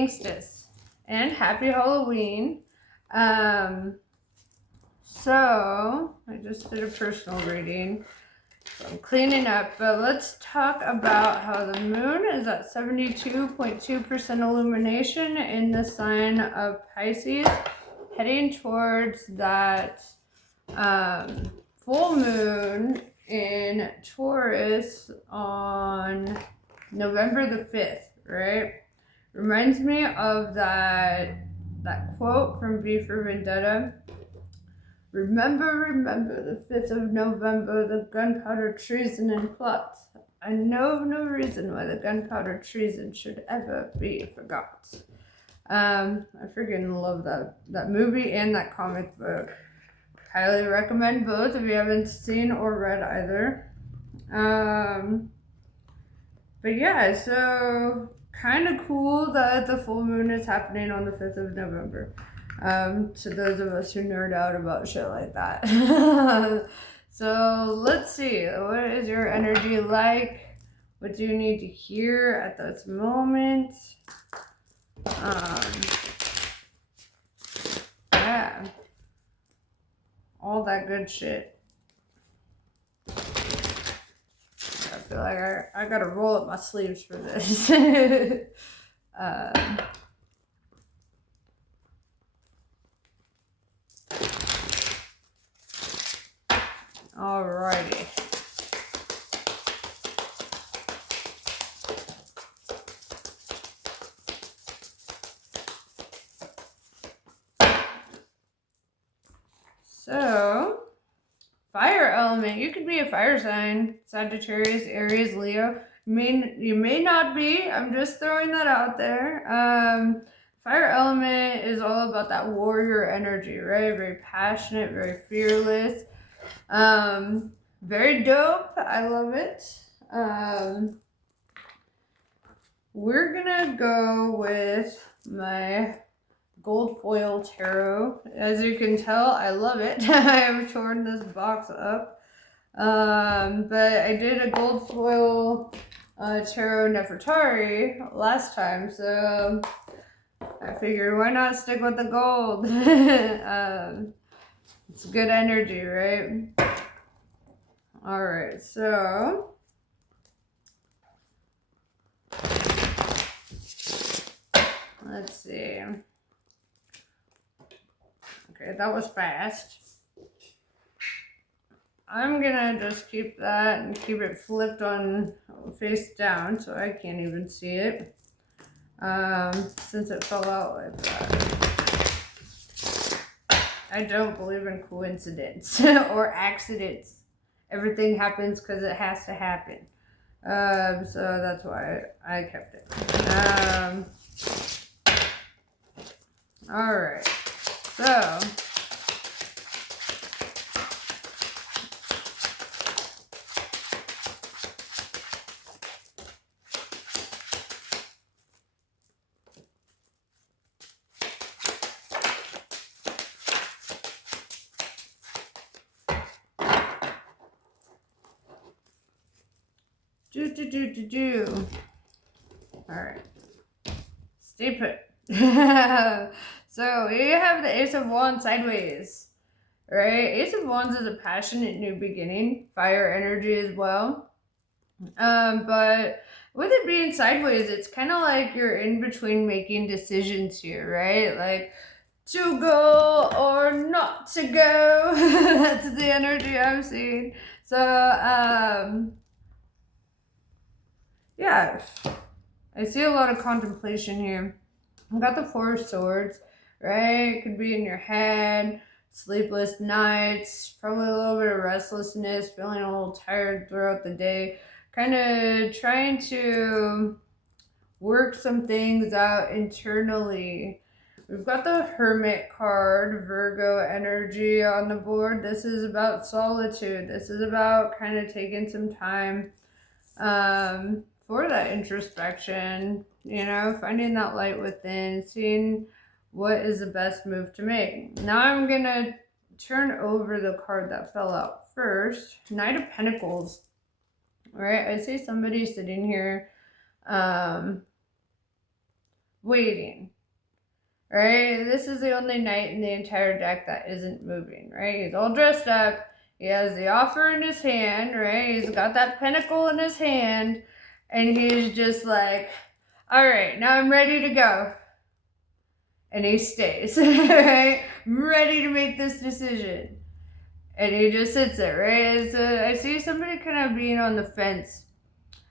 gangstas and happy Halloween. So I just did a personal reading. So I'm cleaning up, but let's talk about how the moon is at 72.2% illumination in the sign of Pisces, heading towards that full moon in Taurus on November the 5th, right? Reminds me of that quote from V for Vendetta. Remember the 5th of November, the gunpowder treason and plot. I know of no reason why the gunpowder treason should ever be forgot. I freaking love that movie and that comic book. Highly recommend both if you haven't seen or read either. But yeah, so kind of cool that the full moon is happening on the 5th of November. To those of us who nerd out about shit like that. So let's see, what is your energy like? What do you need to hear at this moment? Yeah, all that good shit. I feel like I gotta roll up my sleeves for this. Alrighty. So, fire element. You could be a fire sign. Sagittarius, Aries, Leo. You may not be. I'm just throwing that out there. Fire element is all about that warrior energy, right? Very passionate, very fearless. Very dope. I love it. We're gonna go with my gold foil tarot. As you can tell, I love it. I have torn this box up. But I did a gold foil tarot Nefertari last time, so I figured why not stick with the gold? It's good energy, right? Alright, so let's see. Okay, that was fast. I'm gonna just keep that and keep it flipped on face down so I can't even see it. Since it fell out like that. I don't believe in coincidence or accidents. Everything happens because it has to happen. So that's why I kept it. Alright, so Alright. Stay put. So we have the Ace of Wands sideways. Right? Ace of Wands is a passionate new beginning. Fire energy as well. But with it being sideways, it's kind of like you're in between making decisions here, right? Like to go or not to go. That's the energy I'm seeing. So, yeah, I see a lot of contemplation here. I've got the Four of Swords, right? It could be in your head, sleepless nights, probably a little bit of restlessness, feeling a little tired throughout the day, kind of trying to work some things out internally. We've got the Hermit card, Virgo energy on the board. This is about solitude. This is about kind of taking some time for that introspection, finding that light within, seeing what is the best move to make. Now I'm going to turn over the card that fell out first. Knight of Pentacles, right? I see somebody sitting here waiting, right? This is the only knight in the entire deck that isn't moving, right? He's all dressed up. He has the offer in his hand, right? He's got that pentacle in his hand, and he's just like, all right, now I'm ready to go. And he stays, right? I'm ready to make this decision. And he just sits there, right? I see somebody kind of being on the fence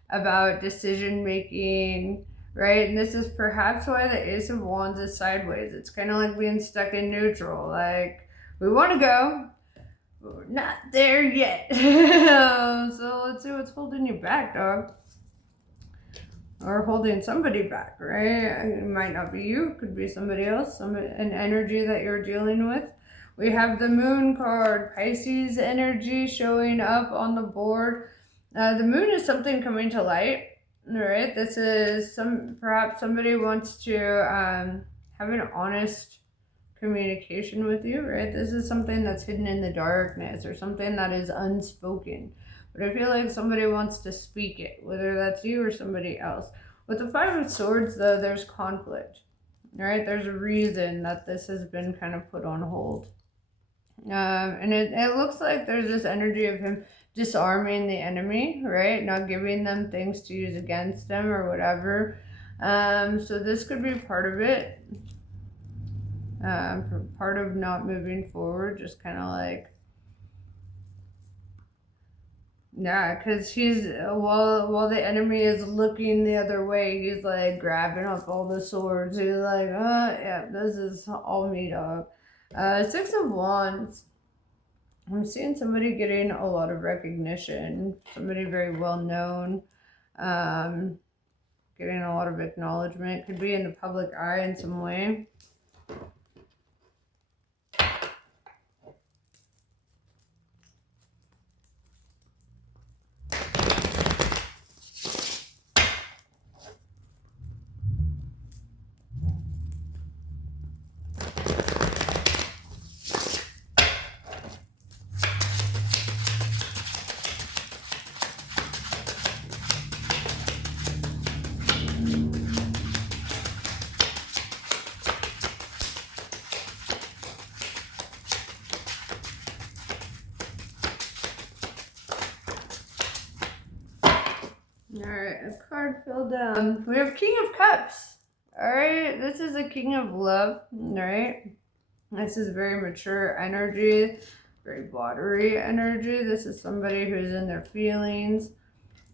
about decision making, right? And this is perhaps why the Ace of Wands is sideways. It's kind of like being stuck in neutral. Like, we want to go, but we're not there yet. So let's see what's holding you back, dog. Or holding somebody back, right? It might not be you, could be somebody else, an energy that you're dealing with. We have the Moon card, Pisces energy showing up on the board. The moon is something coming to light, right? This is perhaps somebody wants to have an honest communication with you, right? This is something that's hidden in the darkness or something that is unspoken. But I feel like somebody wants to speak it, whether that's you or somebody else. With the Five of Swords, though, there's conflict, right? There's a reason that this has been kind of put on hold. And it looks like there's this energy of him disarming the enemy, right? Not giving them things to use against them or whatever. So this could be part of it. Part of not moving forward, just kind of like, yeah, because he's while the enemy is looking the other way, he's like grabbing up all the swords. He's like, yeah, this is all me, dog. Six of Wands. I'm seeing somebody getting a lot of recognition, somebody very well known, getting a lot of acknowledgement. Could be in the public eye in some way. Alright, a card fell down. We have King of Cups. Alright, this is a King of Love. Alright, this is very mature energy, very watery energy. This is somebody who's in their feelings.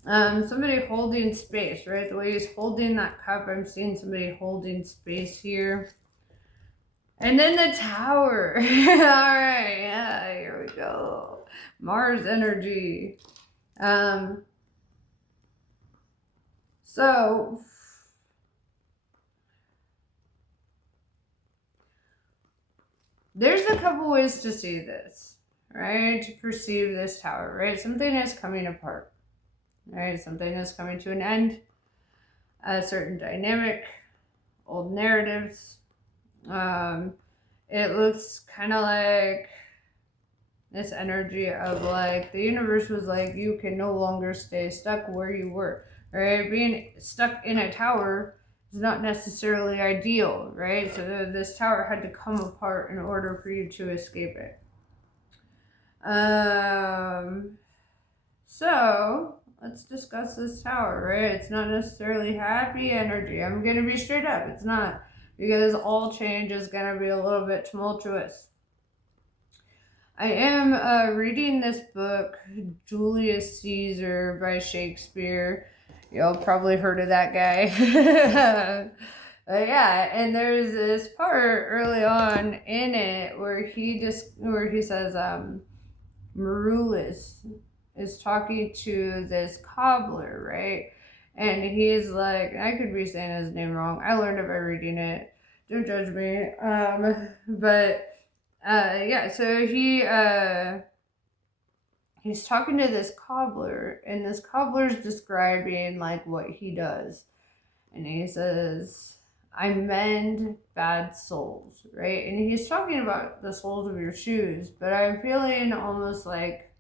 Somebody holding space, right? The way he's holding that cup, I'm seeing somebody holding space here. And then the Tower. Alright, yeah, here we go. Mars energy. So there's a couple ways to see this, right? To perceive this Tower, right? Something is coming apart, right? Something is coming to an end. A certain dynamic, old narratives. It looks kind of like this energy of like the universe was like, you can no longer stay stuck where you were, right? Being stuck in a tower is not necessarily ideal, right? So this tower had to come apart in order for you to escape it. So let's discuss this tower, right? It's not necessarily happy energy. I'm going to be straight up. It's not, because all change is going to be a little bit tumultuous. I am reading this book, Julius Caesar by Shakespeare. Y'all probably heard of that guy. Yeah, and there's this part early on in it where he says Marulus is talking to this cobbler, right? And he's like, I could be saying his name wrong. I learned it by reading it. Don't judge me. But yeah, so he's talking to this cobbler, and this cobbler's describing like what he does. And he says, I mend bad soles, right? And he's talking about the soles of your shoes, but I'm feeling almost like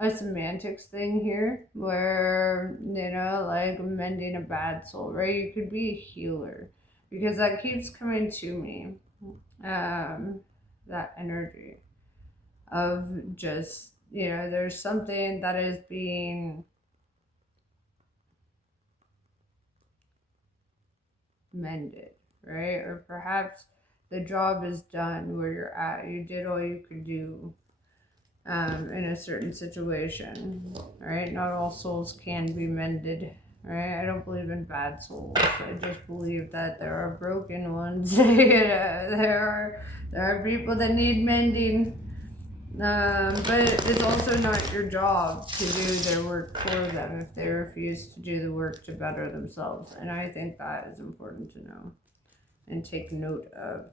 a semantics thing here where, like mending a bad soul, right? You could be a healer because that keeps coming to me. That energy of just, there's something that is being mended, right? Or perhaps the job is done where you're at. You did all you could do in a certain situation, right? Not all souls can be mended, right? I don't believe in bad souls. I just believe that there are broken ones. There are people that need mending. But it's also not your job to do their work for them if they refuse to do the work to better themselves. And I think that is important to know and take note of.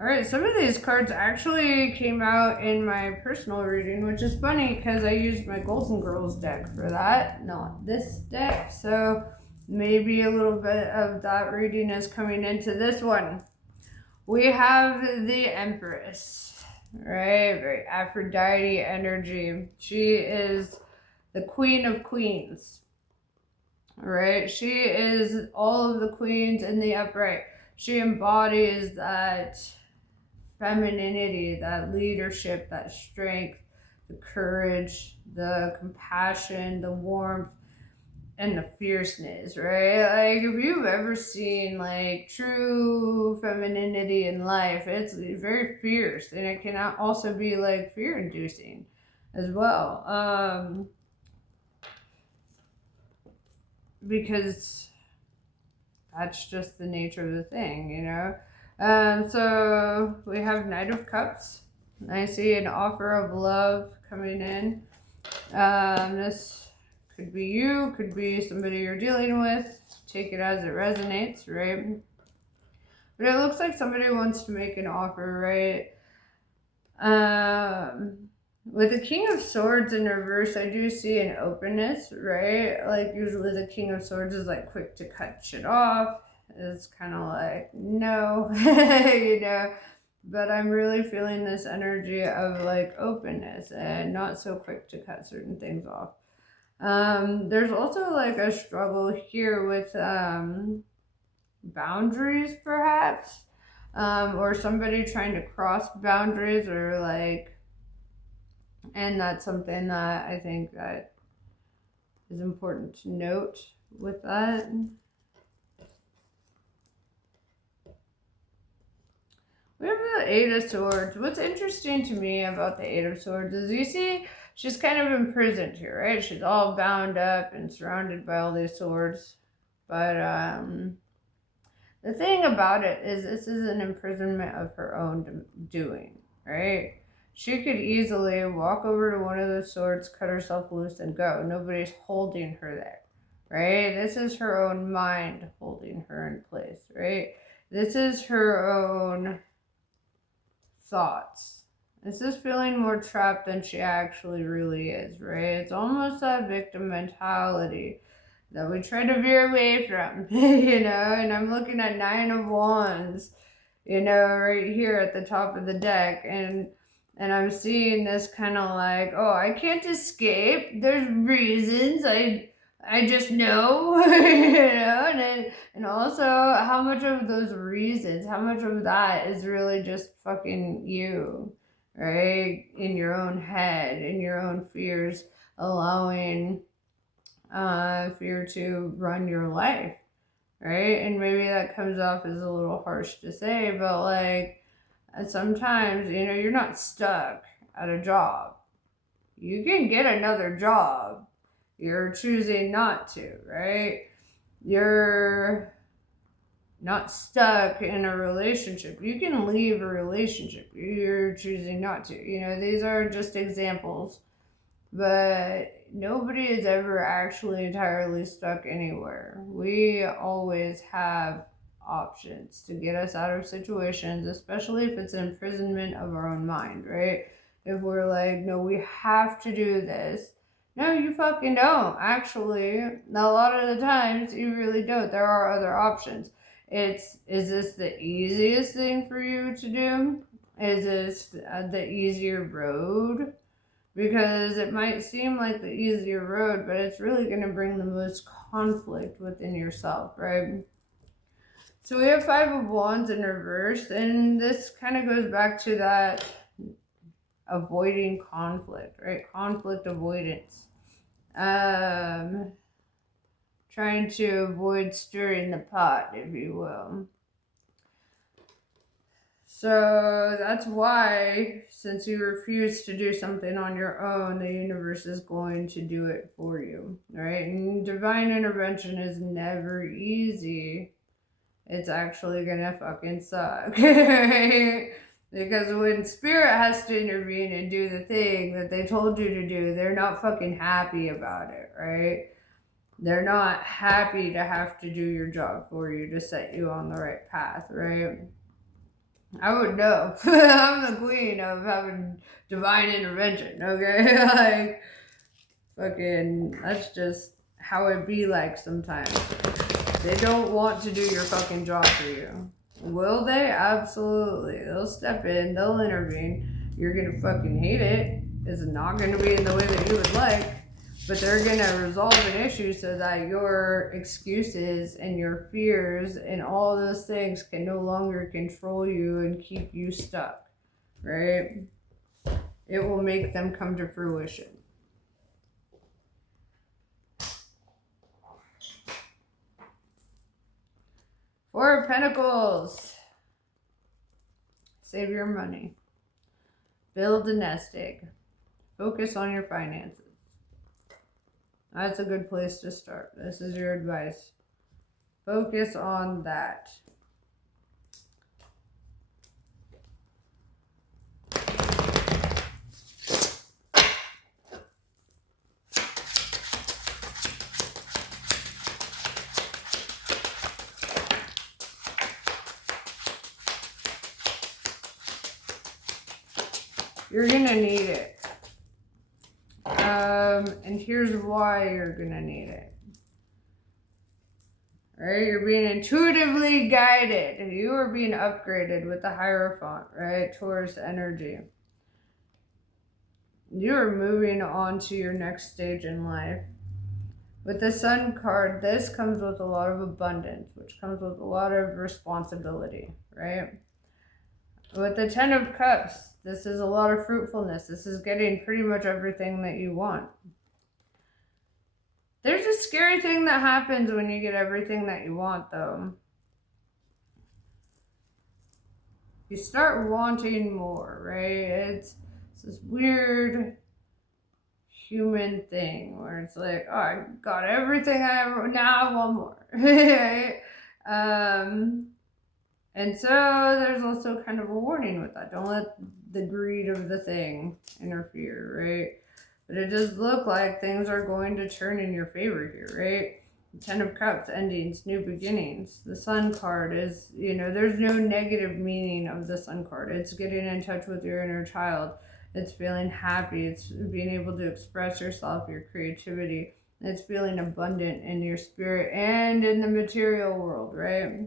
Alright, some of these cards actually came out in my personal reading, which is funny because I used my Golden Girls deck for that, not this deck. So maybe a little bit of that reading is coming into this one. We have the Empress, right? Very Aphrodite energy. She is the Queen of Queens, right? She is all of the queens in the upright. She embodies that femininity, that leadership, that strength, the courage, the compassion, the warmth, and the fierceness, right? Like, if you've ever seen like true femininity in life, it's very fierce, and it can also be like fear-inducing as well, because that's just the nature of the thing. So we have Knight of Cups. I see an offer of love coming in. This could be you, could be somebody you're dealing with. Take it as it resonates, right? But it looks like somebody wants to make an offer, right? With the King of Swords in reverse, I do see an openness, right? Like, usually the King of Swords is like quick to cut shit off. It's kind of like, no, but I'm really feeling this energy of like openness and not so quick to cut certain things off. There's also like a struggle here with boundaries, perhaps, or somebody trying to cross boundaries, or like, and that's something that I think that is important to note with that. We have the Eight of Swords. What's interesting to me about the Eight of Swords is you see she's kind of imprisoned here, right? She's all bound up and surrounded by all these swords. But the thing about it is this is an imprisonment of her own doing, right? She could easily walk over to one of those swords, cut herself loose, and go. Nobody's holding her there, right? This is her own mind holding her in place, right? This is her own thoughts. This is feeling more trapped than she actually really is, right? It's almost that victim mentality that we try to veer away from, and I'm looking at Nine of Wands, right here at the top of the deck, and I'm seeing this kind of like, oh, I can't escape. There's reasons. I just know, and also how much of those reasons, how much of that is really just fucking you, right? In your own head, in your own fears, allowing fear to run your life, right? And maybe that comes off as a little harsh to say, but like sometimes, you're not stuck at a job. You can get another job. You're choosing not to, right? You're not stuck in a relationship. You can leave a relationship. You're choosing not to. These are just examples. But nobody is ever actually entirely stuck anywhere. We always have options to get us out of situations, especially if it's an imprisonment of our own mind, right? If we're like, no, we have to do this. No, you fucking don't. Actually, a lot of the times you really don't. There are other options. Is this the easiest thing for you to do? Is this the easier road? Because it might seem like the easier road, but it's really going to bring the most conflict within yourself, right? So we have Five of Wands in reverse, and this kind of goes back to that avoiding conflict, right? Conflict avoidance. Trying to avoid stirring the pot, if you will. So that's why, since you refuse to do something on your own, the universe is going to do it for you, right? And divine intervention is never easy. It's actually gonna fucking suck, right? Because when spirit has to intervene and do the thing that they told you to do, they're not fucking happy about it, right? They're not happy to have to do your job for you to set you on the right path, right? I would know. I'm the queen of having divine intervention, okay? Like, fucking, that's just how it be like sometimes. They don't want to do your fucking job for you. Will they? Absolutely. They'll step in, they'll intervene. You're gonna fucking hate it. It's not gonna be in the way that you would like, but they're gonna resolve an issue so that your excuses and your fears and all those things can no longer control you and keep you stuck, right? It will make them come to fruition. Four of Pentacles. Save your money. Build a nest egg. Focus on your finances. That's a good place to start. This is your advice. Focus on that. You're gonna need it. And here's why you're gonna need it. Right? You're being intuitively guided. You are being upgraded with the Hierophant, right? Taurus energy. You are moving on to your next stage in life. With the Sun card, this comes with a lot of abundance, which comes with a lot of responsibility, right? With the Ten of Cups, this is a lot of fruitfulness. This is getting pretty much everything that you want. There's a scary thing that happens when you get everything that you want, though. You start wanting more, right? It's this weird human thing where it's like, oh, I got everything I ever, now I want more. And so there's also kind of a warning with that. Don't let the greed of the thing interfere, right? But it does look like things are going to turn in your favor here, right? Ten of Cups, endings, new beginnings. The Sun card is, there's no negative meaning of the Sun card. It's getting in touch with your inner child. It's feeling happy. It's being able to express yourself, your creativity. It's feeling abundant in your spirit and in the material world, right?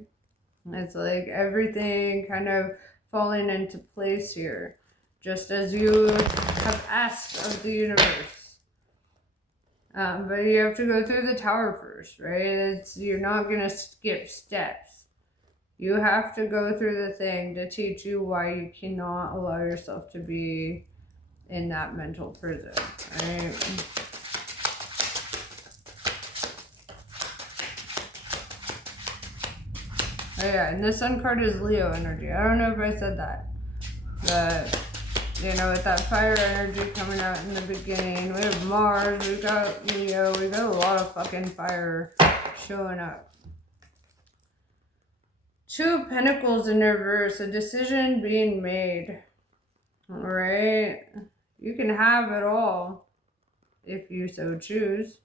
It's like everything kind of falling into place here, just as you have asked of the universe. But you have to go through the Tower first, right? You're not going to skip steps. You have to go through the thing to teach you why you cannot allow yourself to be in that mental prison, right? Oh yeah, and the Sun card is Leo energy. I don't know if I said that, but with that fire energy coming out in the beginning, we have Mars, we got Leo, we got a lot of fucking fire showing up. Two of Pentacles in reverse, a decision being made. All right, you can have it all if you so choose,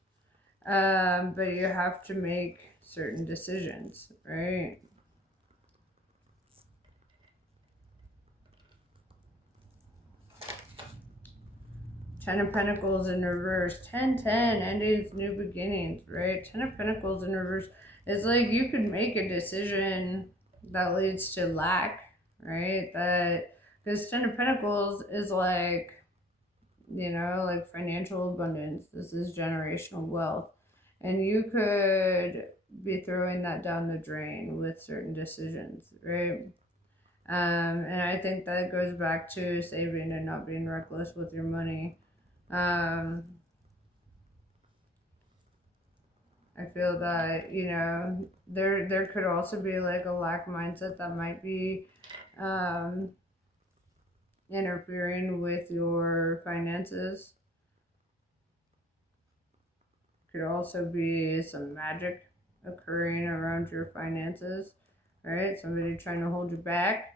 but you have to make certain decisions, right? Ten of Pentacles in reverse. 10-10, endings, new beginnings, right? Ten of Pentacles in reverse. It's like you could make a decision that leads to lack, right? That, because Ten of Pentacles is like, you know, like financial abundance. This is generational wealth. And you could be throwing that down the drain with certain decisions, right? And I think that goes back to saving and not being reckless with your money. I feel that, you know, there could also be like a lack mindset that might be interfering with your finances. Could also be some magic occurring around your finances, right? Somebody trying to hold you back.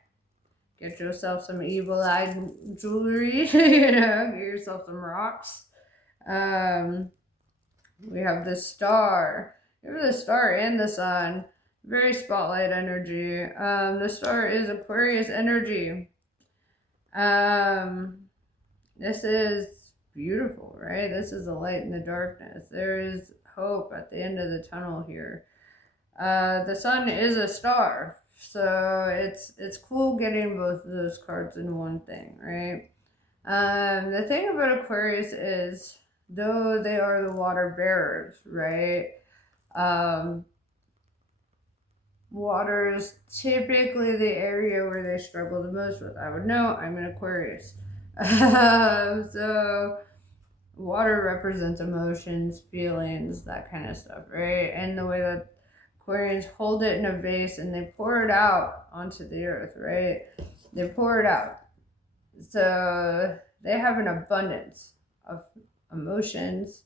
Get yourself some evil-eyed jewelry, you know, get yourself some rocks. We have the star. We have the star and the sun. Very spotlight energy. The star is Aquarius energy. This is beautiful, right? This is a light in the darkness. There is hope at the end of the tunnel here. The sun is a star, so it's cool getting both of those cards in one thing, right? The thing about Aquarius is, though they are the water bearers, right? Water is typically the area where they struggle the most with. I would know, I'm an Aquarius. So water represents emotions, feelings, that kind of stuff, right? And the way that Aquarians hold it in a vase and they pour it out onto the earth, right? They pour it out. So they have an abundance of emotions,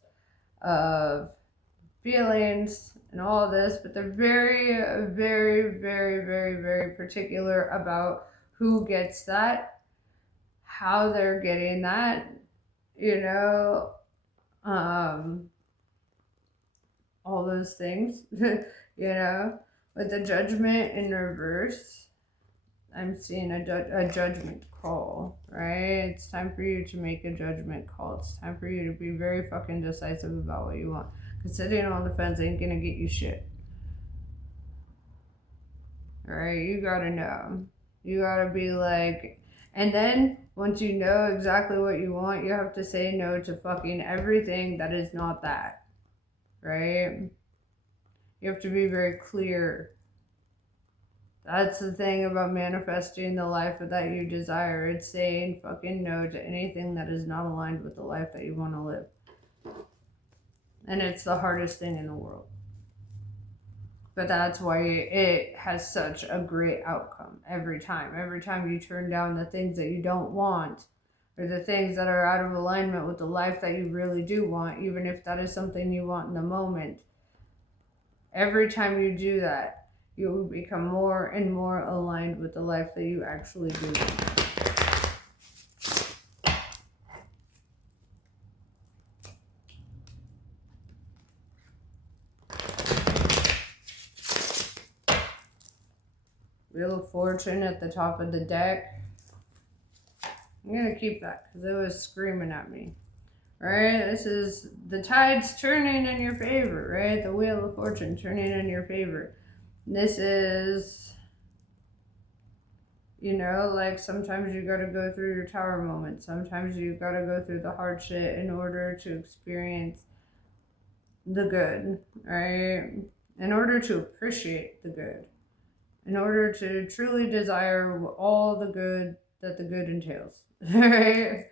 of feelings, and all of this, but they're very, very, very, very, very particular about who gets that, how they're getting that, you know, all those things, you know. With the Judgment in reverse, I'm seeing a judgment call, right? It's time for you to make a judgment call. It's time for you to be very fucking decisive about what you want. Because sitting on the fence ain't gonna get you shit. Alright, you gotta know. You gotta be like, and then once you know exactly what you want, you have to say no to fucking everything that is not that. Right? You have to be very clear. That's the thing about manifesting the life that you desire. It's saying fucking no to anything that is not aligned with the life that you want to live. And it's the hardest thing in the world. But that's why it has such a great outcome every time. Every time you turn down the things that you don't want, or the things that are out of alignment with the life that you really do want, even if that is something you want in the moment. Every time you do that, you will become more and more aligned with the life that you actually do want. Wheel of Fortune at the top of the deck. I'm going to keep that because it was screaming at me. Right? This is the tides turning in your favor, right? The Wheel of Fortune turning in your favor. This is, you know, like sometimes you got to go through your tower moment. Sometimes you got to go through the hard shit in order to experience the good, right? In order to appreciate the good. In order to truly desire all the good that the good entails, right?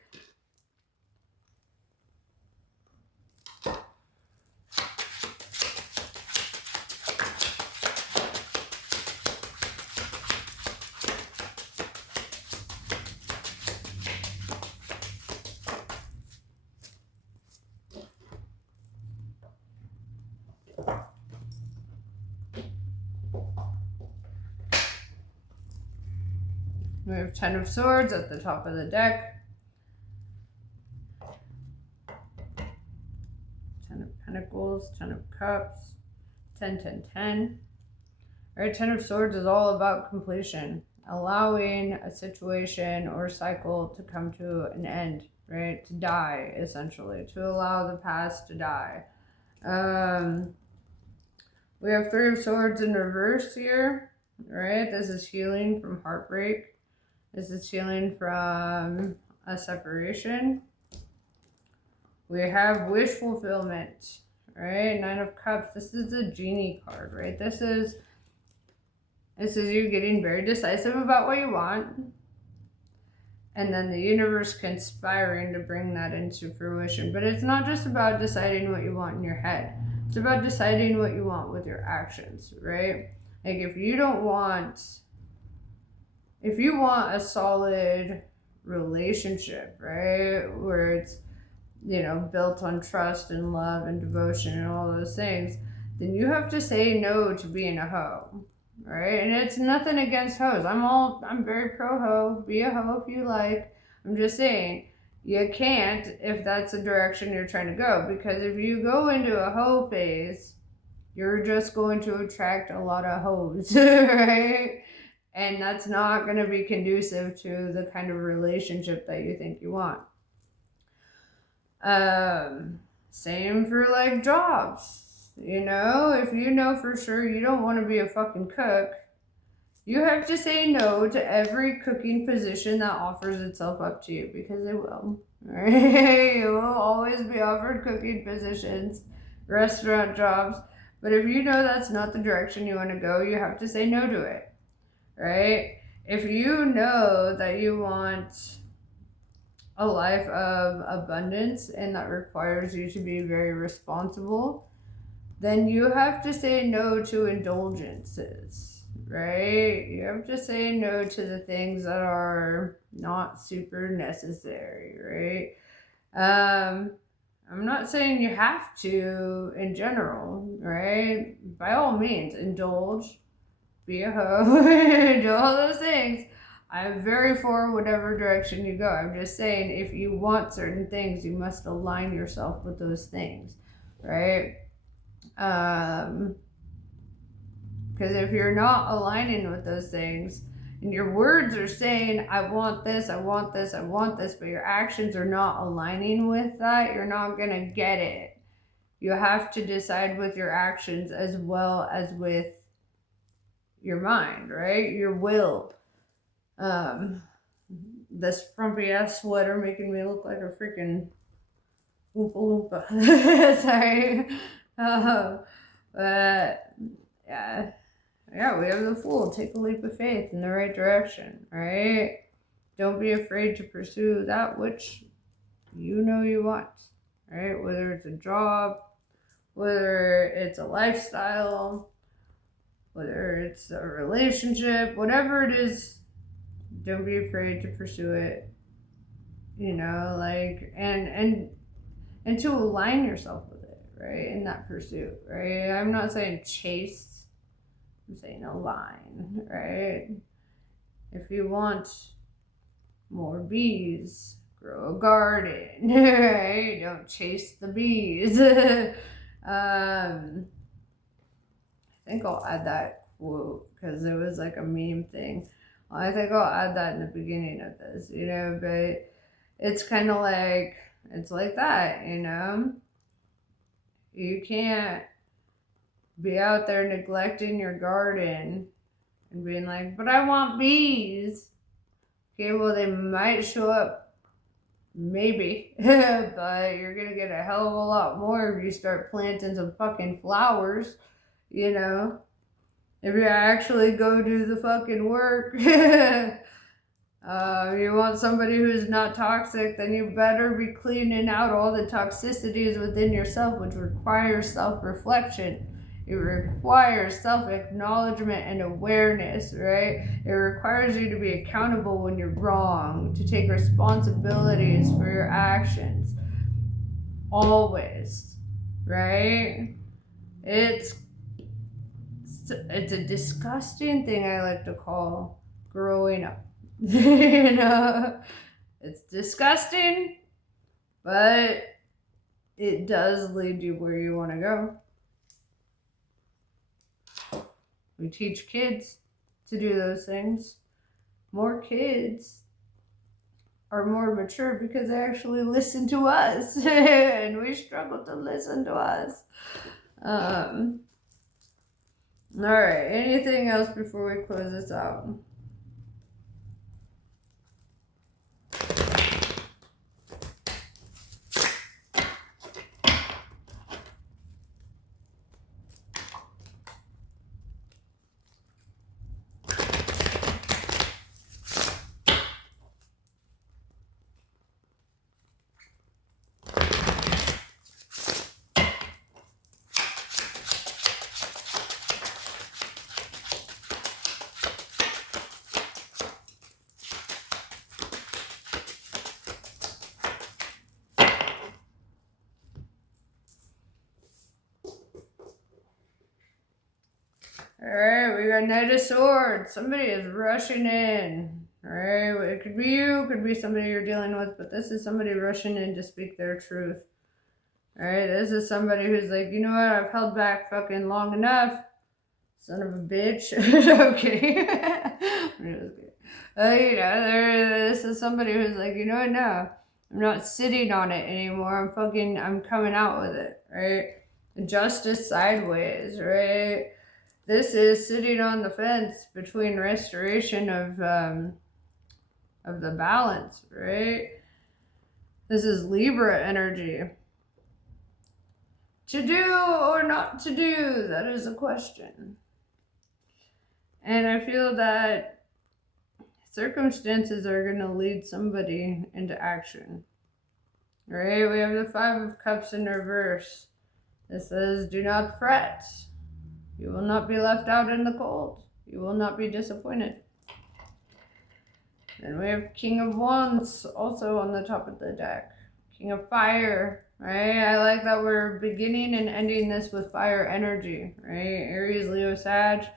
We have Ten of Swords at the top of the deck. Ten of Pentacles, Ten of Cups, 10, 10, 10. Right, Ten of Swords is all about completion, allowing a situation or cycle to come to an end, right? To die, essentially, to allow the past to die. Um, we have Three of Swords in reverse here, right? This is healing from heartbreak. This is healing from a separation. We have wish fulfillment, right? Nine of Cups. This is the genie card, right? This is you getting very decisive about what you want, and then the universe conspiring to bring that into fruition. But it's not just about deciding what you want in your head. It's about deciding what you want with your actions, right? Like if you want a solid relationship, right, where it's, built on trust and love and devotion and all those things, then you have to say no to being a hoe, right? And it's nothing against hoes. I'm very pro hoe. Be a hoe if you like. I'm just saying you can't if that's the direction you're trying to go, because if you go into a hoe phase, you're just going to attract a lot of hoes, right? And that's not going to be conducive to the kind of relationship that you think you want. Same for like jobs. If you know for sure you don't want to be a fucking cook, you have to say no to every cooking position that offers itself up to you, because it will. Right? You will always be offered cooking positions, restaurant jobs. But if you know that's not the direction you want to go, you have to say no to it. Right? If you know that you want a life of abundance and that requires you to be very responsible, then you have to say no to indulgences, right? You have to say no to the things that are not super necessary, right? I'm not saying you have to in general, right? By all means, indulge, be a hoe, do all those things. I'm very for whatever direction you go. I'm just saying, if you want certain things, you must align yourself with those things, right? Because if you're not aligning with those things, and your words are saying, I want this, I want this, I want this, but your actions are not aligning with that, you're not going to get it. You have to decide with your actions as well as with your mind, right? Your will. This frumpy ass sweater making me look like a freaking Oompa Loompa. Sorry. But yeah, we have the Fool. Take a leap of faith in the right direction, right? Don't be afraid to pursue that which you know you want, right? Whether it's a job, whether it's a lifestyle, whether it's a relationship, whatever it is, don't be afraid to pursue it, and to align yourself with it, right, in that pursuit, right? I'm not saying chase, I'm saying align, right? If you want more bees, grow a garden, right? Don't chase the bees. I think I'll add that quote because it was like a meme thing. I think I'll add that in the beginning of this, but it's kind of like, it's like that, You can't be out there neglecting your garden and being like, but I want bees. Okay, well, they might show up, maybe, but you're going to get a hell of a lot more if you start planting some fucking flowers, If you actually go do the fucking work. You want somebody who's not toxic, then you better be cleaning out all the toxicities within yourself, which requires self-reflection. It requires self-acknowledgement and awareness, right? It requires you to be accountable when you're wrong, to take responsibilities for your actions. Always, right? It's a disgusting thing I like to call growing up. It's disgusting, but it does lead you where you want to go. We teach kids to do those things. more kids are more mature because they actually listen to us and we struggle to listen to us. All right, anything else before we close this out? Alright, we got Knight of Swords. Somebody is rushing in. Alright, it could be you, could be somebody you're dealing with, but this is somebody rushing in to speak their truth. Alright, this is somebody who's like, you know what, I've held back fucking long enough. Son of a bitch. Okay. This is somebody who's like, you know what, no. I'm not sitting on it anymore. I'm coming out with it, right? Justice sideways, right? This is sitting on the fence between restoration of the balance, right? This is Libra energy. To do or not to do, that is a question. And I feel that circumstances are going to lead somebody into action, right? We have the Five of Cups in reverse. This says, do not fret. You will not be left out in the cold. You will not be disappointed. Then we have King of Wands also on the top of the deck. King of Fire, right? I like that we're beginning and ending this with fire energy, right? Aries, Leo, Sag.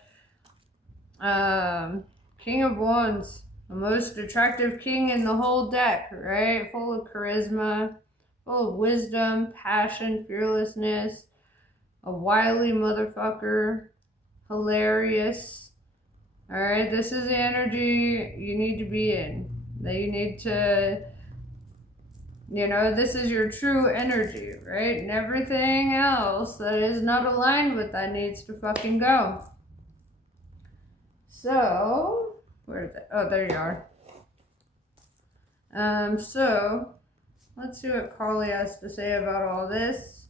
King of Wands, the most attractive king in the whole deck, right? Full of charisma, full of wisdom, passion, fearlessness, a wily motherfucker, hilarious. All right, this is the energy you need to be in. That you need to, this is your true energy, right? And everything else that is not aligned with that needs to fucking go. So, where is it? Oh, there you are. So, let's see what Kali has to say about all this.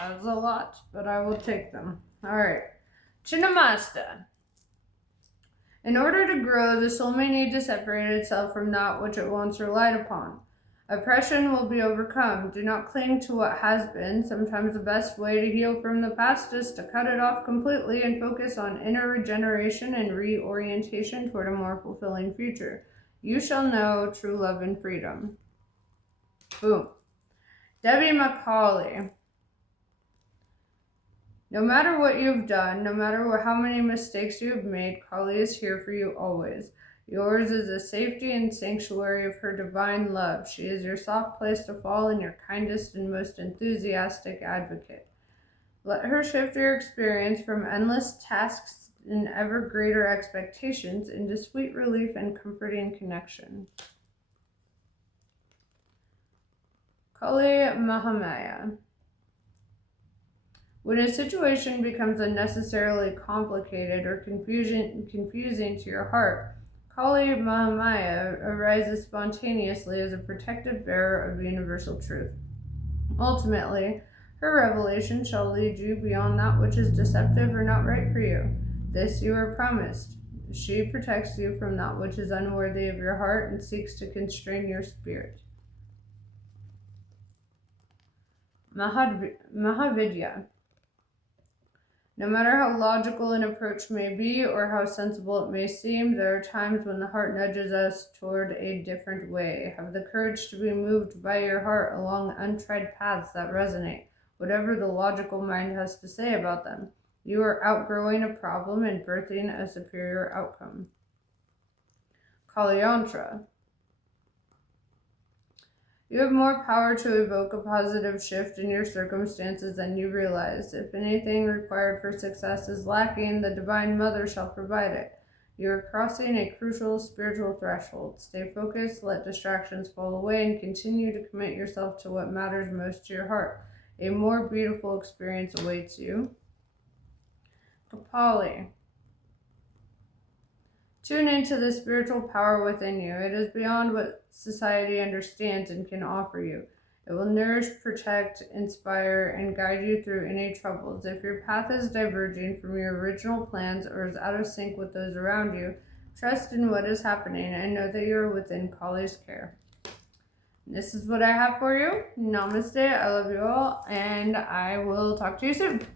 That's a lot, but I will take them. All right. Chinnamasta. In order to grow, the soul may need to separate itself from that which it once relied upon. Oppression will be overcome. Do not cling to what has been. Sometimes the best way to heal from the past is to cut it off completely and focus on inner regeneration and reorientation toward a more fulfilling future. You shall know true love and freedom. Boom. Debbie McCauley. No matter what you've done, no matter how many mistakes you have made, Kali is here for you always. Yours is the safety and sanctuary of her divine love. She is your soft place to fall and your kindest and most enthusiastic advocate. Let her shift your experience from endless tasks and ever greater expectations into sweet relief and comforting connection. Kali Mahamaya. When a situation becomes unnecessarily complicated or confusing to your heart, Kali Mahamaya arises spontaneously as a protective bearer of universal truth. Ultimately, her revelation shall lead you beyond that which is deceptive or not right for you. This you are promised. She protects you from that which is unworthy of your heart and seeks to constrain your spirit. Mahavidya. No matter how logical an approach may be or how sensible it may seem, there are times when the heart nudges us toward a different way. Have the courage to be moved by your heart along untried paths that resonate, whatever the logical mind has to say about them. You are outgrowing a problem and birthing a superior outcome. Kalyantra. You have more power to evoke a positive shift in your circumstances than you realize. If anything required for success is lacking, the Divine Mother shall provide it. You are crossing a crucial spiritual threshold. Stay focused, let distractions fall away, and continue to commit yourself to what matters most to your heart. A more beautiful experience awaits you. Kapali. Tune into the spiritual power within you. It is beyond what society understands and can offer you. It will nourish, protect, inspire, and guide you through any troubles. If your path is diverging from your original plans or is out of sync with those around you, trust in what is happening and know that you are within Kali's care. This is what I have for you. Namaste. I love you all, and I will talk to you soon.